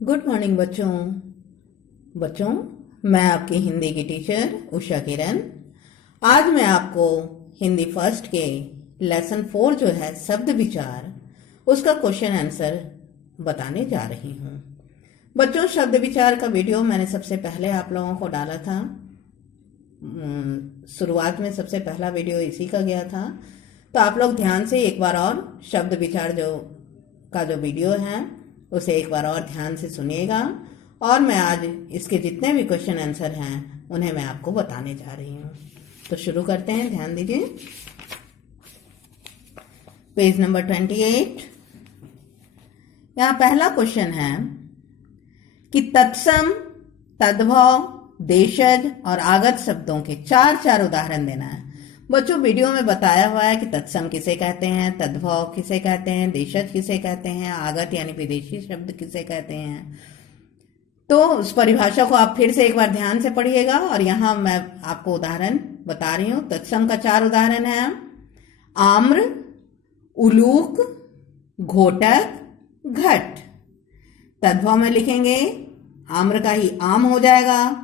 Good morning बच्चों। बच्चों, मैं आपकी हिंदी की टीचर उषा किरण। आज मैं आपको हिंदी फर्स्ट के लेसन 4 जो है शब्द विचार, उसका क्वेश्चन आंसर बताने जा रही हूँ। बच्चों, शब्द विचार का वीडियो मैंने सबसे पहले आप लोगों को डाला था। शुरुआत में सबसे पहला वीडियो इसी का गया था, तो आप लोग ध्यान से एक बार और शब्द विचार जो वीडियो है उसे एक बार और ध्यान से सुनिएगा। और मैं आज इसके जितने भी क्वेश्चन आंसर हैं उन्हें मैं आपको बताने जा रही हूँ। तो शुरू करते हैं, ध्यान दीजिए। Page number 28। यहाँ पहला क्वेश्चन है कि तत्सम, तद्भव, देशज और आगत शब्दों के चार उदाहरण देना है। बच्चों, वीडियो में बताया हुआ है कि तत्सम किसे कहते हैं, तद्भव किसे कहते हैं, देशज किसे कहते हैं, आगत यानी विदेशी शब्द किसे कहते हैं। तो उस परिभाषा को आप फिर से एक बार ध्यान से पढ़िएगा। और यहाँ मैं आपको उदाहरण बता रही हूँ। तत्सम का 4 उदाहरण है: आम्र, उलूक, घोटक, घट। तद्भव में लिखेंगे आम्र का ही आम हो जाएगा,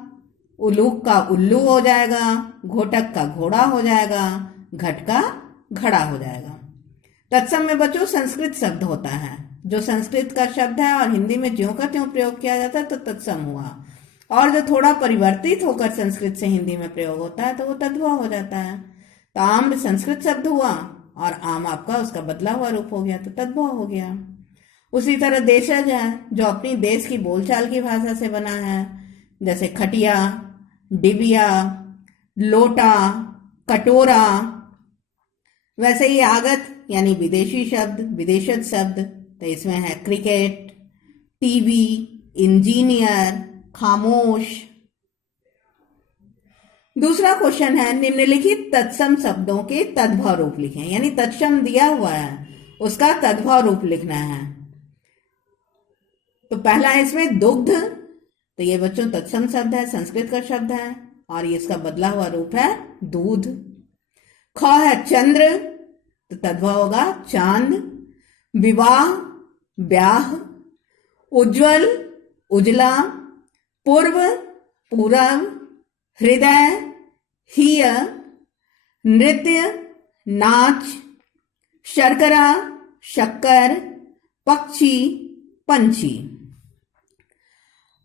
उलूक का उल्लू हो जाएगा, घोटक का घोड़ा हो जाएगा, घट का घड़ा हो जाएगा। तत्सम में बच्चों संस्कृत शब्द होता है, जो संस्कृत का शब्द है और हिंदी में ज्यों का त्यों प्रयोग किया जाता है तो तत्सम हुआ। और जो थोड़ा परिवर्तित होकर संस्कृत से हिंदी में प्रयोग होता है तो वो तद्भव हो जाता है। तो आम्र संस्कृत शब्द हुआ और आम आपका उसका बदला हुआ रूप हो गया तो तद्भव हो गया। उसी तरह देशज है, जो अपनी देश की बोलचाल की भाषा से बना है, जैसे खटिया, डिबिया, लोटा, कटोरा। वैसे ही आगत यानी विदेशी शब्द, विदेशज शब्द, तो इसमें है क्रिकेट, टीवी, इंजीनियर, खामोश। दूसरा क्वेश्चन है निम्नलिखित तत्सम शब्दों के तद्भव रूप लिखें। यानी तत्सम दिया हुआ है उसका तद्भव रूप लिखना है। तो पहला है इसमें दुग्ध, तो ये बच्चों तत्सम शब्द है, संस्कृत का शब्द है और ये इसका बदला हुआ रूप है दूध। ख है चंद्र, तो तद्भव होगा चांद। विवाह, ब्याह। उज्जवल, उजला। पूर्व, पूरब। हृदय, हिय। नृत्य, नाच। शर्करा, शक्कर। पक्षी, पंछी।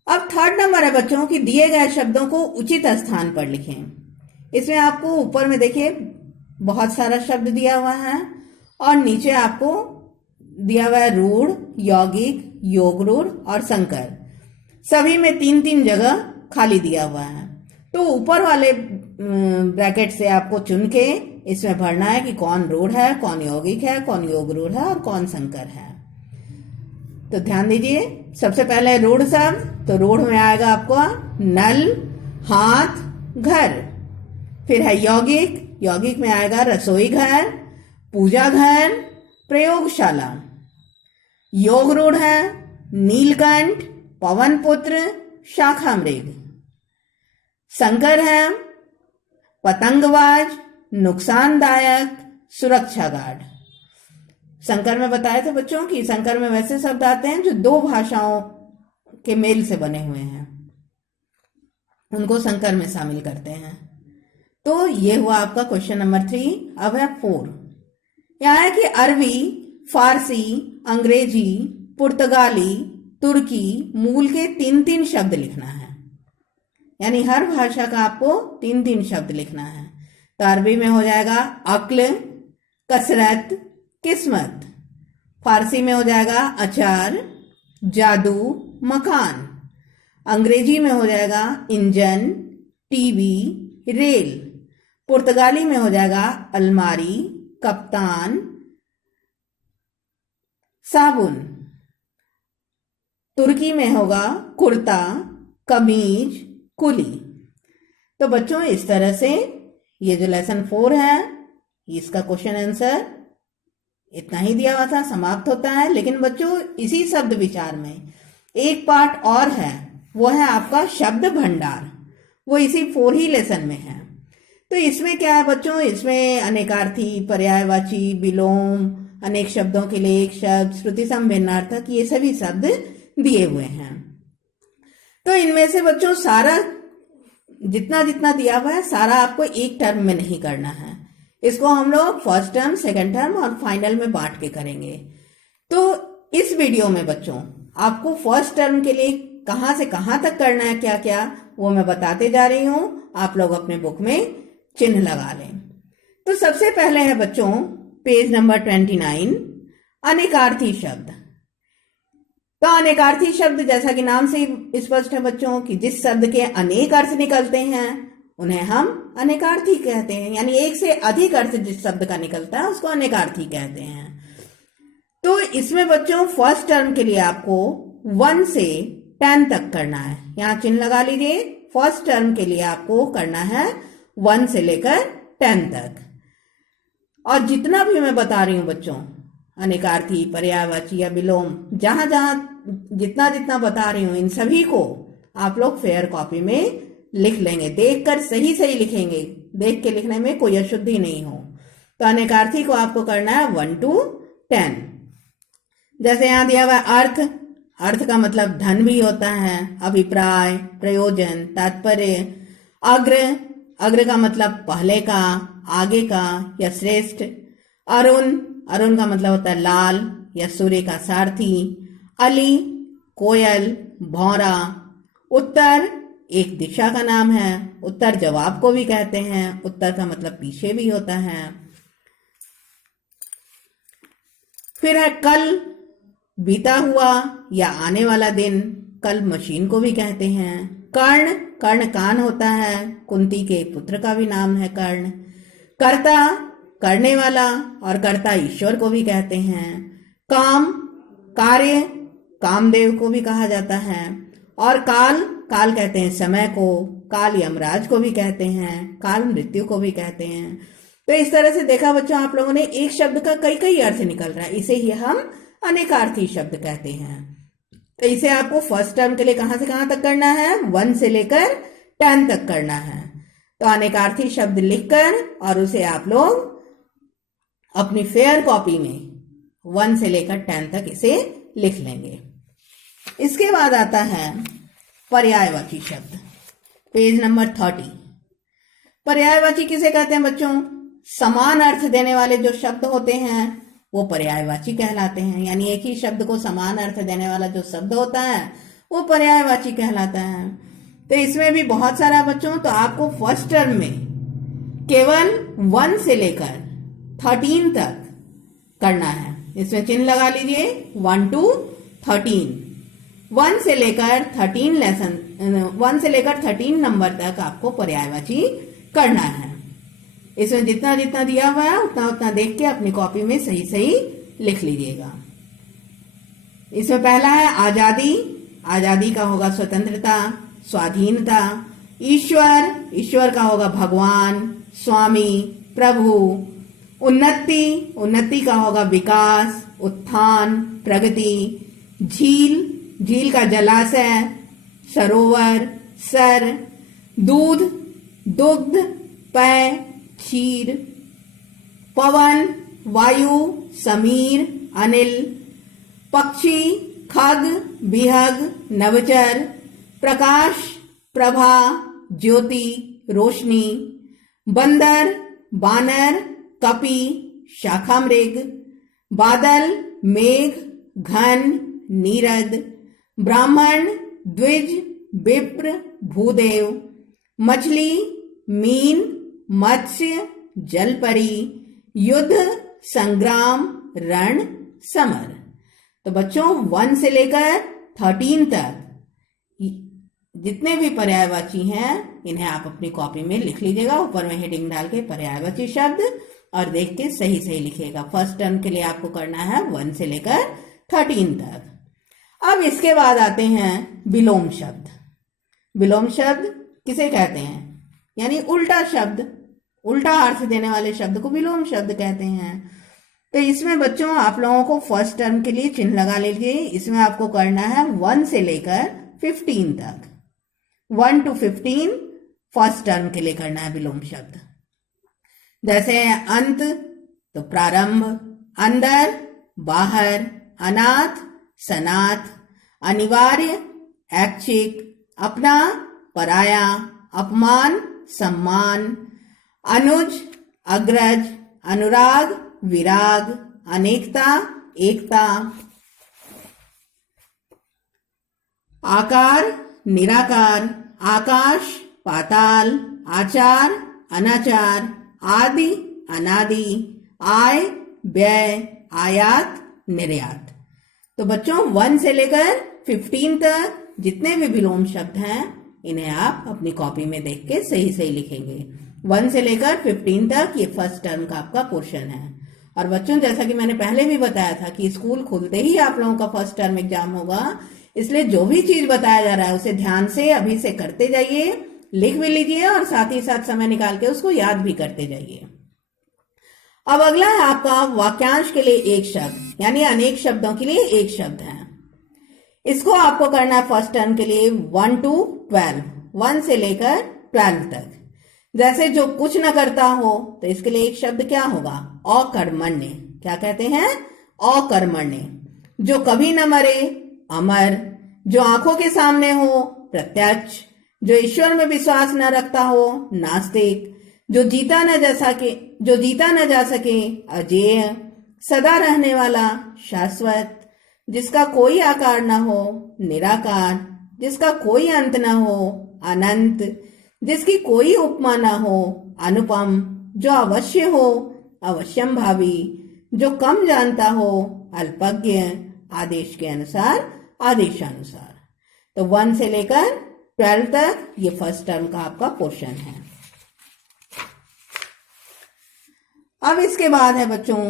अब थर्ड नंबर है बच्चों कि दिए गए शब्दों को उचित स्थान पर लिखें। इसमें आपको ऊपर में देखिए बहुत सारा शब्द दिया हुआ है और नीचे आपको दिया हुआ है रूढ़, यौगिक, योगरूढ़ और संकर। सभी में 3-3 जगह खाली दिया हुआ है। तो ऊपर वाले ब्रैकेट से आपको चुन के इसमें भरना है कि कौन रूढ़ है, कौन यौगिक है, कौन योगरूढ़ है और कौन संकर है। तो ध्यान दीजिए, सबसे पहले रूढ़ शब्द, तो रूढ़ में आएगा आपको नल, हाथ, घर। फिर है यौगिक, यौगिक में आएगा रसोई घर, पूजा घर, प्रयोगशाला। योग रूढ़ है नीलकंठ, पवन पुत्र, शाखा मृग। संकर है पतंगबाज, नुकसानदायक, सुरक्षा गार्ड। संकर में बताया था बच्चों कि संकर में वैसे शब्द आते हैं जो 2 भाषाओं के मेल से बने हुए हैं, उनको संकर में शामिल करते हैं। तो ये हुआ आपका क्वेश्चन नंबर 3। अब है 4। यह है कि अरबी, फारसी, अंग्रेजी, पुर्तगाली, तुर्की मूल के 3-3 शब्द लिखना है। यानी हर भाषा का आपको 3-3 शब्द लिखना है। तो अरबी में हो जाएगा अक्ल, कसरत, किस्मत। फारसी में हो जाएगा अचार, जादू, मकान। अंग्रेजी में हो जाएगा इंजन, टीवी, रेल। पुर्तगाली में हो जाएगा अलमारी, कप्तान, साबुन। तुर्की में होगा कुर्ता, कमीज, कुली। तो बच्चों इस तरह से ये जो लेसन 4 है इसका क्वेश्चन आंसर इतना ही दिया हुआ था, समाप्त होता है। लेकिन बच्चों इसी शब्द विचार में एक पार्ट और है, वो है आपका शब्द भंडार। वो इसी 4 ही लेसन में है। तो इसमें क्या है बच्चों, इसमें अनेकार्थी, पर्यायवाची, विलोम, अनेक शब्दों के लिए एक शब्द, श्रुति सम भिन्नार्थक, ये सभी शब्द दिए हुए हैं। तो इनमें से बच्चों सारा जितना जितना दिया हुआ है सारा आपको एक टर्म में नहीं करना है, इसको हम लोग फर्स्ट टर्म, सेकंड टर्म और फाइनल में बांट के करेंगे। तो इस वीडियो में बच्चों आपको फर्स्ट टर्म के लिए कहां से कहां तक करना है क्या क्या वो मैं बताते जा रही हूं, आप लोग अपने बुक में चिन्ह लगा लें। तो सबसे पहले है बच्चों पेज नंबर 29 अनेकार्थी शब्द। तो अनेकार्थी शब्द जैसा कि नाम से ही स्पष्ट है बच्चों कि जिस शब्द के अनेक अर्थ निकलते हैं उन्हें हम अनेकार्थी कहते हैं, यानी एक से अधिक अर्थ जिस शब्द का निकलता है उसको अनेकार्थी कहते हैं। तो इसमें बच्चों फर्स्ट टर्म के लिए आपको 1 से 10 तक करना है, यहां चिन्ह लगा लीजिए। फर्स्ट टर्म के लिए आपको करना है 1 से लेकर 10 तक। और जितना भी मैं बता रही हूं बच्चों अनेकार्थी, पर्यायवाची या विलोम, जहां जहां जितना जितना बता रही हूं इन सभी को आप लोग फेयर कॉपी में लिख लेंगे, देखकर सही सही लिखेंगे, देख के लिखने में कोई अशुद्धि नहीं हो। तो अनेकार्थी को आपको करना है 1 to 10। जैसे यहां दिया हुआ अर्थ, अर्थ का मतलब धन भी होता है, अभिप्राय, प्रयोजन, तात्पर्य। अग्र, अग्र का मतलब पहले का, आगे का या श्रेष्ठ। अरुण, अरुण का मतलब होता है लाल या सूर्य का सारथी। अली, कोयल, भौरा। उत्तर, एक दिशा का नाम है, उत्तर जवाब को भी कहते हैं, उत्तर का मतलब पीछे भी होता है। फिर है कल, बीता हुआ या आने वाला दिन, कल मशीन को भी कहते हैं। कर्ण, कर्ण कान होता है, कुंती के पुत्र का भी नाम है कर्ण। कर्ता, करने वाला, और कर्ता ईश्वर को भी कहते हैं। काम, कार्य, कामदेव को भी कहा जाता है। और काल, काल कहते हैं समय को, काल यमराज को भी कहते हैं, काल मृत्यु को भी कहते हैं। तो इस तरह से देखा बच्चों आप लोगों ने एक शब्द का कई कई अर्थ निकल रहा है, इसे ही हम अनेकार्थी शब्द कहते हैं। तो इसे आपको फर्स्ट टर्म के लिए कहां से कहां तक करना है, 1 से लेकर 10 तक करना है। तो अनेकार्थी शब्द लिखकर और उसे आप लोग अपनी फेयर कॉपी में 1 से लेकर 10 तक इसे लिख लेंगे। इसके बाद आता है पर्यायवाची शब्द, पेज नंबर 30। पर्यायवाची किसे कहते हैं बच्चों, समान अर्थ देने वाले जो शब्द होते हैं वो पर्यायवाची कहलाते हैं, यानी एक ही शब्द को समान अर्थ देने वाला जो शब्द होता है वो पर्यायवाची कहलाता है। तो इसमें भी बहुत सारा बच्चों, तो आपको फर्स्ट टर्म में केवल 1 से लेकर 13 तक करना है, इसमें चिन्ह लगा लीजिए 1 to 13। 1 से लेकर 13 नंबर तक आपको पर्यायवाची करना है। इसमें जितना जितना दिया हुआ है उतना उतना देख के अपनी कॉपी में सही सही लिख लीजिएगा। इसमें पहला है आजादी, आजादी का होगा स्वतंत्रता, स्वाधीनता। ईश्वर, ईश्वर का होगा भगवान, स्वामी, प्रभु। उन्नति, उन्नति का होगा विकास, उत्थान, प्रगति। झील, झील का जलाशय, सरोवर, सर। दूध, दुग्ध, पेय, क्षीर। पवन, वायु, समीर, अनिल। पक्षी, खग, बिहग, नवचर। प्रकाश, प्रभा, ज्योति, रोशनी। बंदर, बानर, कपि, शाखामृग। बादल, मेघ, घन, नीरद। ब्राह्मण, द्विज, विप्र, भूदेव। मछली, मीन, मत्स्य, जलपरी। युद्ध, संग्राम, रण, समर। तो बच्चों 1 से लेकर 13 तक जितने भी पर्यायवाची हैं इन्हें आप अपनी कॉपी में लिख लीजिएगा, ऊपर में हेडिंग डाल के पर्यायवाची शब्द, और देख के सही सही लिखिएगा। फर्स्ट टर्म के लिए आपको करना है 1 से लेकर 13 तक। अब इसके बाद आते हैं विलोम शब्द। विलोम शब्द किसे कहते हैं, यानी उल्टा शब्द, उल्टा अर्थ देने वाले शब्द को विलोम शब्द कहते हैं। तो इसमें बच्चों आप लोगों को फर्स्ट टर्म के लिए चिन्ह लगा लीजिए। इसमें आपको करना है 1 से लेकर 15 तक, 1 to 15 फर्स्ट टर्म के लिए करना है विलोम शब्द। जैसे अंत तो प्रारंभ, अंदर, बाहर, अनाथ, सनाथ, अनिवार्य, ऐच्छिक, अपना, पराया, अपमान, सम्मान, अनुज, अग्रज, अनुराग, विराग, अनेकता, एकता, आकार, निराकार, आकाश, पाताल, आचार, अनाचार, आदि, अनादि, आय, व्यय, आयात, निर्यात। तो बच्चों 1 से लेकर 15 तक जितने भी विलोम शब्द हैं इन्हें आप अपनी कॉपी में देख के सही सही लिखेंगे। 1 से लेकर 15 तक ये फर्स्ट टर्म का आपका पोर्शन है। और बच्चों जैसा कि मैंने पहले भी बताया था कि स्कूल खुलते ही आप लोगों का फर्स्ट टर्म एग्जाम होगा, इसलिए जो भी चीज बताया जा रहा है उसे ध्यान से अभी से करते जाइए, लिख भी लीजिए और साथ ही साथ समय निकाल के उसको याद भी करते जाइए। अब अगला है आपका वाक्यांश के लिए एक शब्द, यानी अनेक शब्दों के लिए एक शब्द है। इसको आपको करना है फर्स्ट टर्म के लिए 1 to 12, 1 से लेकर 12 तक। जैसे जो कुछ न करता हो तो इसके लिए एक शब्द क्या होगा? अकर्मण्य। क्या कहते हैं? अकर्मण्य। जो कभी न मरे, अमर। जो आंखों के सामने हो, प्रत्यक्ष। जो ईश्वर में विश्वास न रखता हो, नास्तिक। जो जीता न जा सके, अजेय। सदा रहने वाला, शाश्वत। जिसका कोई आकार न हो, निराकार। जिसका कोई अंत न हो, अनंत। जिसकी कोई उपमा न हो, अनुपम। जो अवश्य हो, अवश्यंभावी। जो कम जानता हो, अल्पज्ञ। आदेश के अनुसार, आदेशानुसार। तो 1 से लेकर 12 तक ये फर्स्ट टर्म का आपका पोर्शन है। अब इसके बाद है बच्चों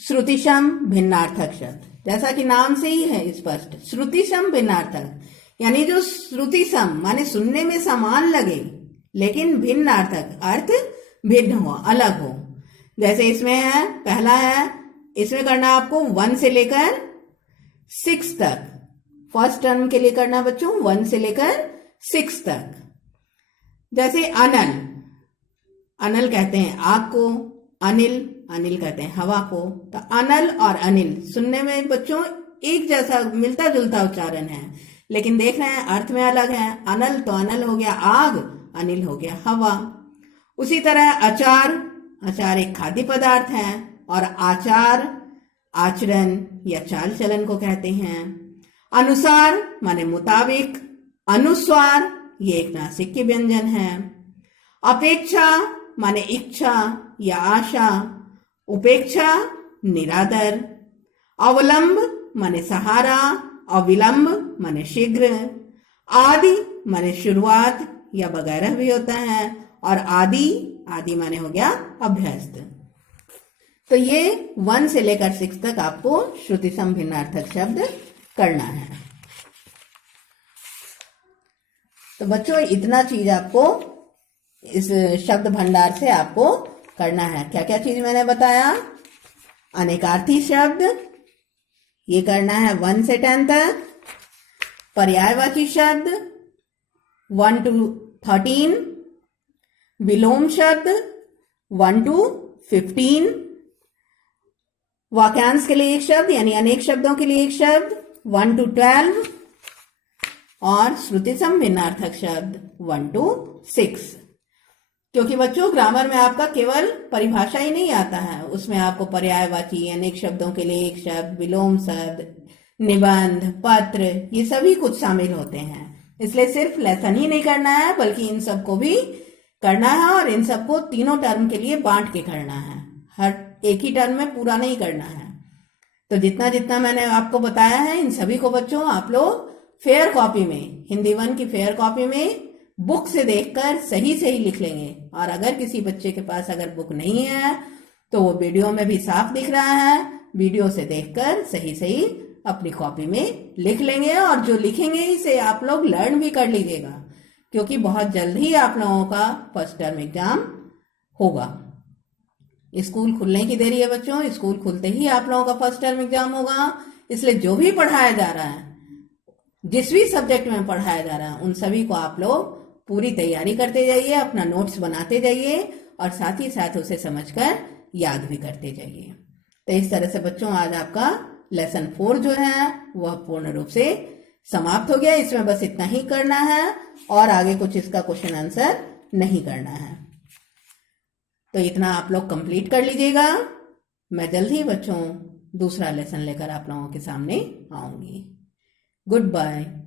श्रुतिशम भिन्नार्थक शब्द। जैसा कि नाम से ही है स्पष्ट, श्रुतिशम भिन्नार्थक, यानी जो श्रुतिसम माने सुनने में समान लगे लेकिन भिन्नार्थक, अर्थ भिन्न हो, अलग हो। जैसे इसमें है, पहला है, इसमें करना आपको 1 से लेकर 6 तक। फर्स्ट टर्म के लिए करना बच्चों 1 से लेकर 6 तक। जैसे अनल, अनल कहते हैं आग को, अनिल, अनिल कहते हैं हवा को। तो अनल और अनिल सुनने में बच्चों एक जैसा मिलता जुलता उच्चारण है, लेकिन देख रहे हैं अर्थ में अलग है। अनल तो अनल हो गया आग, अनिल हो गया हवा। उसी तरह अचार, अचार एक खाद्य पदार्थ है, और आचार आचरण या चाल चलन को कहते हैं। अनुसार माने मुताबिक, अनुस्वार ये एक नासिक के व्यंजन है। अपेक्षा माने इच्छा या आशा, उपेक्षा निरादर। अवलंब माने सहारा, अविलंब माने शीघ्र। आदि माने शुरुआत या वगैरह भी होता है, और आदि, आदि माने हो गया अभ्यस्त। तो ये 1 से लेकर 6 तक आपको श्रुतिसम भिन्नार्थक शब्द करना है। तो बच्चों इतना चीज आपको इस शब्द भंडार से आपको करना है। क्या क्या चीज मैंने बताया? अनेकार्थी शब्द ये करना है 1 से 10 तक। पर्यायवाची शब्द 1 to 13। विलोम शब्द 1 to 15। वाक्यांश के लिए एक शब्द यानी अनेक शब्दों के लिए एक शब्द 1 to 12, और श्रुतिसम भिन्नार्थक शब्द 1 to 6। क्योंकि बच्चों ग्रामर में आपका केवल परिभाषा ही नहीं आता है, उसमें आपको पर्यायवाची, अनेक शब्दों के लिए एक शब्द, विलोम शब्द, निबंध, पत्र, ये सभी कुछ शामिल होते हैं। इसलिए सिर्फ लेसन ही नहीं करना है बल्कि इन सबको भी करना है, और इन सबको तीनों टर्म के लिए बांट के करना है। हर एक ही टर्म में पूरा नहीं करना है। तो जितना जितना मैंने आपको बताया है इन सभी को बच्चों आप लोग फेयर कॉपी में, हिंदी 1 की फेयर कॉपी में बुक से देखकर सही सही लिख लेंगे। और अगर किसी बच्चे के पास अगर बुक नहीं है तो वो वीडियो में भी साफ दिख रहा है, वीडियो से देखकर सही सही अपनी कॉपी में लिख लेंगे। और जो लिखेंगे इसे आप लोग लर्न भी कर लीजिएगा, क्योंकि बहुत जल्द ही आप लोगों का फर्स्ट टर्म एग्जाम होगा। स्कूल खुलने की देरी है बच्चों, स्कूल खुलते ही आप लोगों का फर्स्ट टर्म एग्जाम होगा। इसलिए जो भी पढ़ाया जा रहा है, जिस भी सब्जेक्ट में पढ़ाया जा रहा है, उन सभी को आप लोग पूरी तैयारी करते जाइए, अपना नोट्स बनाते जाइए और साथ ही साथ उसे समझकर याद भी करते जाइए। तो इस तरह से बच्चों आज आपका लेसन 4 जो है वह पूर्ण रूप से समाप्त हो गया। इसमें बस इतना ही करना है और आगे कुछ इसका क्वेश्चन आंसर नहीं करना है। तो इतना आप लोग कंप्लीट कर लीजिएगा। मैं जल्द ही बच्चों दूसरा लेसन लेकर आप लोगों के सामने आऊंगी। Good bye.